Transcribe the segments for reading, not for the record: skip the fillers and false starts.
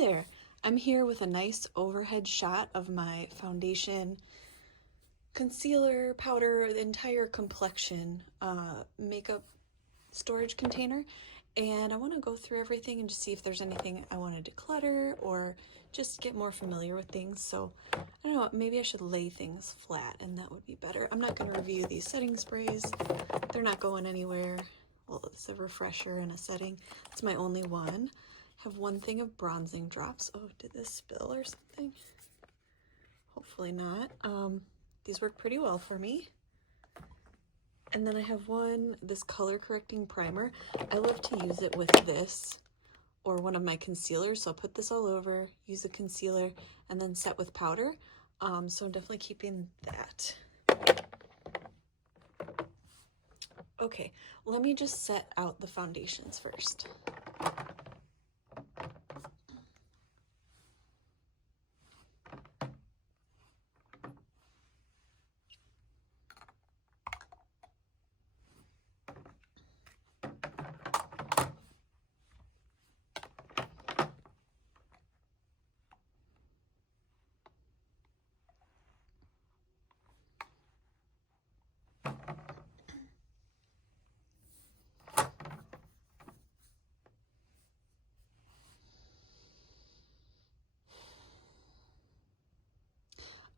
there! I'm here with a nice overhead shot of my foundation, concealer, powder, the entire complexion makeup storage container, and I want to go through everything and just see if there's anything I want to declutter or just get more familiar with things. So I don't know, maybe I should lay things flat and that would be better. I'm not going to review these setting sprays. They're not going anywhere. Well, it's a refresher and a setting. It's my only one. I have one thing of bronzing drops. Oh, did this spill or something? Hopefully not. These work pretty well for me. And then I have this color correcting primer. I love to use it with this or one of my concealers. So I'll put this all over, use a concealer, and then set with powder. So I'm definitely keeping that. Okay, let me just set out the foundations first.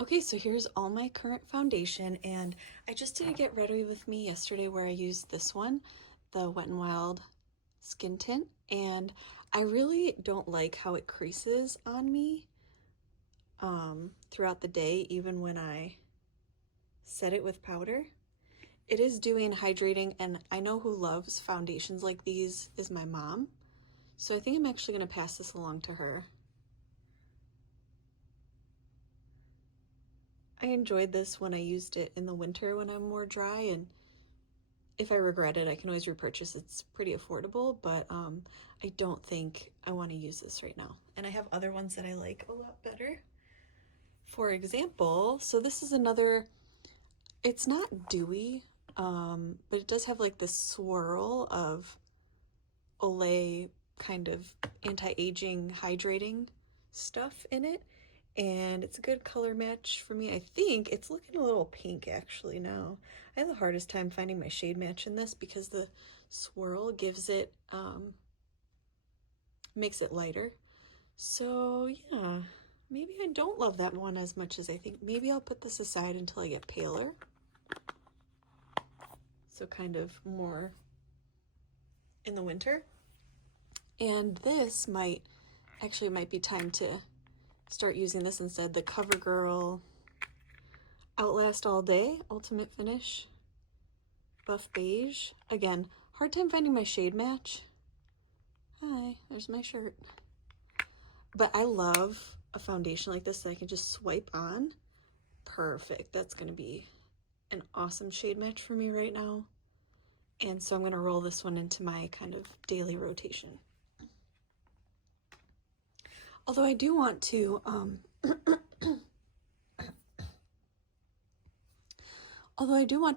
Okay, so here's all my current foundation, and I just did a get ready with me yesterday where I used this one, the Wet n Wild Skin Tint, and I really don't like how it creases on me throughout the day, even when I set it with powder. It is doing hydrating, and I know who loves foundations like these is my mom, so I think I'm actually going to pass this along to her. I enjoyed this when I used it in the winter when I'm more dry, and if I regret it, I can always repurchase. It's pretty affordable, but I don't think I want to use this right now. And I have other ones that I like a lot better. For example, so this is another, it's not dewy, but it does have like this swirl of Olay kind of anti-aging hydrating stuff in it, and it's a good color match for me. I think it's looking a little pink actually now. I have the hardest time finding my shade match in this because the swirl gives it makes it lighter. So yeah, maybe I don't love that one as much as I think. Maybe I'll put this aside until I get paler, so kind of more in the winter. And this might be time to start using this instead. The CoverGirl Outlast All Day Ultimate Finish Buff Beige. Again, hard time finding my shade match. Hi, there's my shirt. But I love a foundation like this that I can just swipe on. Perfect. That's going to be an awesome shade match for me right now. And so I'm going to roll this one into my kind of daily rotation. Although I do want to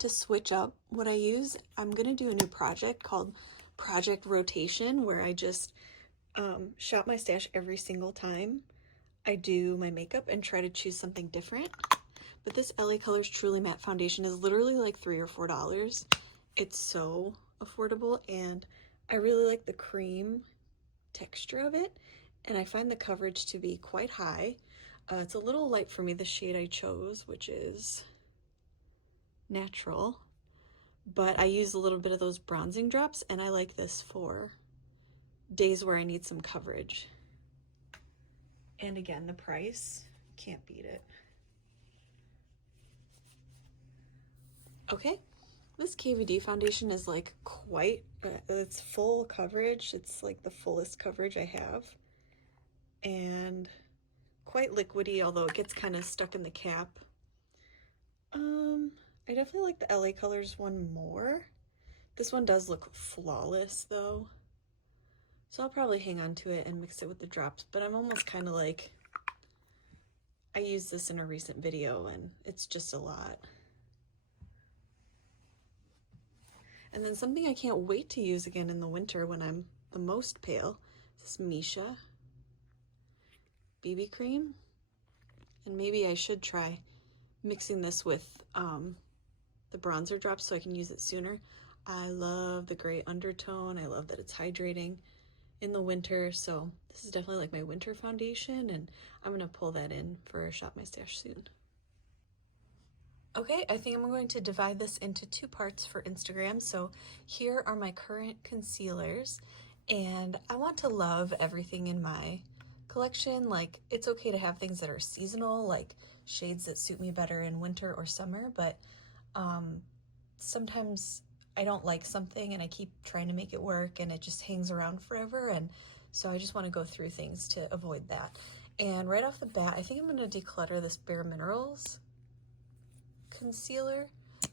switch up what I use. I'm going to do a new project called Project Rotation, where I just shop my stash every single time I do my makeup and try to choose something different. But this LA Colors Truly Matte Foundation is literally like $3 or $4. It's so affordable, and I really like the cream texture of it, and I find the coverage to be quite high. It's a little light for me, the shade I chose, which is Natural, but I use a little bit of those bronzing drops, and I like this for days where I need some coverage. And again, the price, can't beat it. Okay, this KVD foundation is like quite, it's full coverage. It's like the fullest coverage I have, and quite liquidy, although it gets kind of stuck in the cap. I definitely like the LA Colors one more. This one does look flawless though, so I'll probably hang on to it and mix it with the drops, but I'm almost kind of like, I used this in a recent video and it's just a lot. And then something I can't wait to use again in the winter when I'm the most pale, this Misha. BB cream. And maybe I should try mixing this with the bronzer drops so I can use it sooner. I love the gray undertone. I love that it's hydrating in the winter, so this is definitely like my winter foundation, and I'm gonna pull that in for Shop My Stash soon. Okay, I think I'm going to divide this into two parts for Instagram. So here are my current concealers, and I want to love everything in my collection. Like, it's okay to have things that are seasonal, like shades that suit me better in winter or summer, but sometimes I don't like something and I keep trying to make it work and it just hangs around forever, and so I just want to go through things to avoid that. And right off the bat, I think I'm going to declutter this Bare Minerals concealer.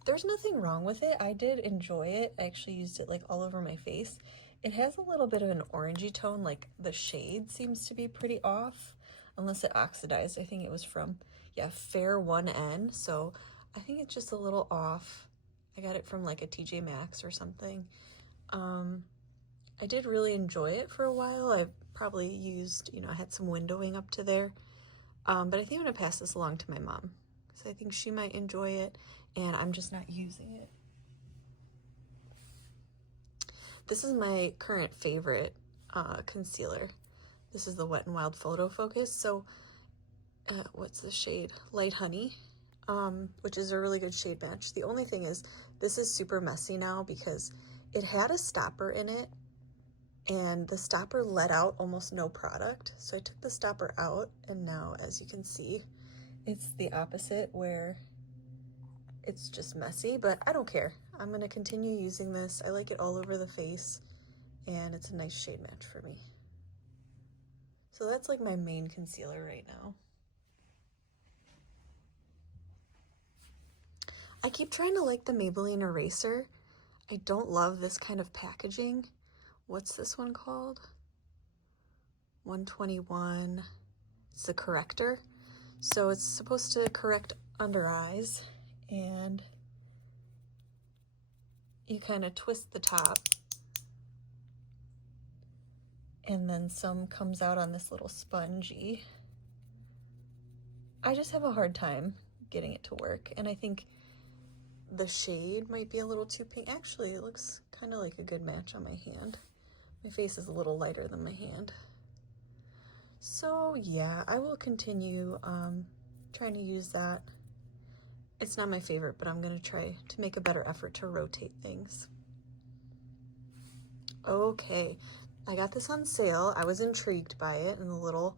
There's nothing wrong with it. I did enjoy it. I actually used it like all over my face. It has a little bit of an orangey tone, like the shade seems to be pretty off, unless it oxidized. I think it was from, yeah, Fair 1N, so I think it's just a little off. I got it from like a TJ Maxx or something. I did really enjoy it for a while. I probably used, I had some windowing up to there, but I think I'm gonna pass this along to my mom because I think she might enjoy it and I'm just not using it. This is my current favorite concealer. This is the Wet n Wild Photo Focus. So what's the shade? Light Honey, which is a really good shade match. The only thing is this is super messy now because it had a stopper in it and the stopper let out almost no product. So I took the stopper out and now, as you can see, it's the opposite where it's just messy, but I don't care. I'm gonna continue using this. I like it all over the face and it's a nice shade match for me. So that's like my main concealer right now. I keep trying to like the Maybelline eraser. I don't love this kind of packaging. What's this one called? 121. It's the corrector. So it's supposed to correct under eyes, and you kind of twist the top and then some comes out on this little spongy. I just have a hard time getting it to work, and I think the shade might be a little too pink. Actually, it looks kind of like a good match on my hand. My face is a little lighter than my hand. So yeah, I will continue trying to use that. It's not my favorite, but I'm gonna try to make a better effort to rotate things. Okay, I got this on sale. I was intrigued by it, and the little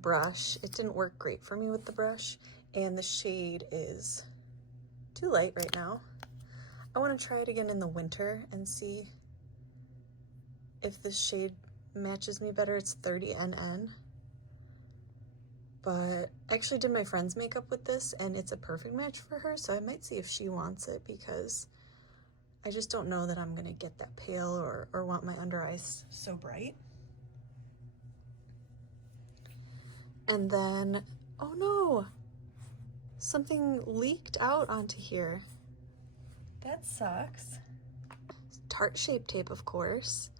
brush. It didn't work great for me with the brush, and the shade is too light right now. I want to try it again in the winter and see if this shade matches me better. It's 30 NN, but I actually did my friend's makeup with this and it's a perfect match for her, so I might see if she wants it because I just don't know that I'm gonna get that pale or want my under eyes so bright. And then, oh no, something leaked out onto here. That sucks. Tarte Shape Tape, of course,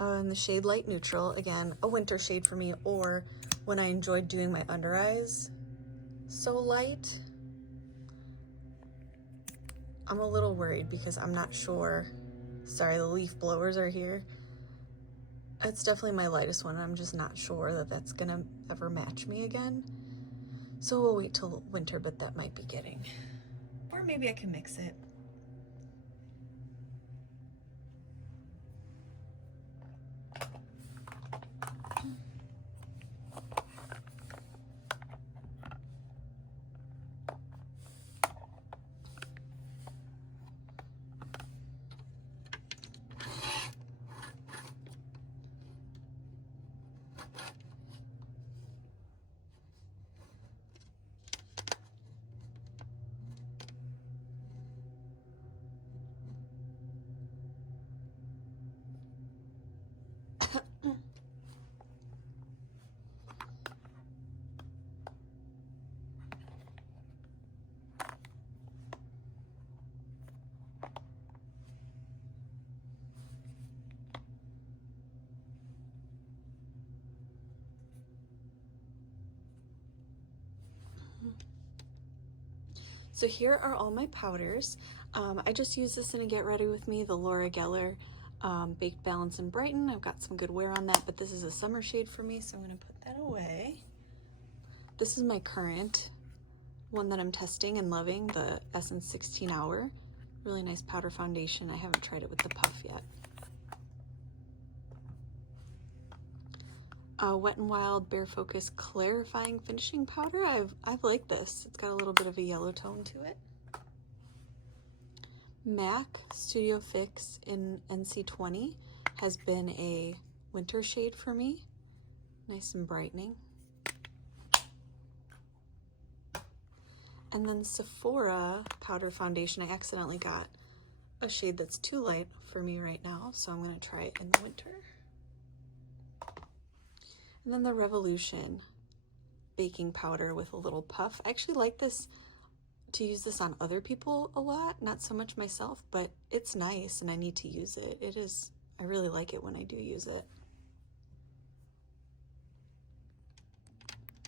in the shade Light Neutral. Again, a winter shade for me, or when I enjoyed doing my under eyes so light. I'm a little worried because I'm not sure. Sorry, the leaf blowers are here. It's definitely my lightest one. I'm just not sure that that's gonna ever match me again. So we'll wait till winter, but that might be getting, or maybe I can mix it. So here are all my powders. I just use this in a Get Ready With Me, the Laura Geller Baked Balance and Brighten. I've got some good wear on that, but this is a summer shade for me, so I'm gonna put that away. This is my current one that I'm testing and loving, the Essence 16 Hour. Really nice powder foundation. I haven't tried it with the puff yet. Wet n Wild Bare Focus Clarifying Finishing Powder. I've liked this. It's got a little bit of a yellow tone to it. MAC Studio Fix in NC20 has been a winter shade for me. Nice and brightening. And then Sephora Powder Foundation. I accidentally got a shade that's too light for me right now, so I'm going to try it in the winter. And then the Revolution baking powder with a little puff. I actually like this, to use this on other people a lot, not so much myself, but it's nice and I need to use it. I really like it when I do use it.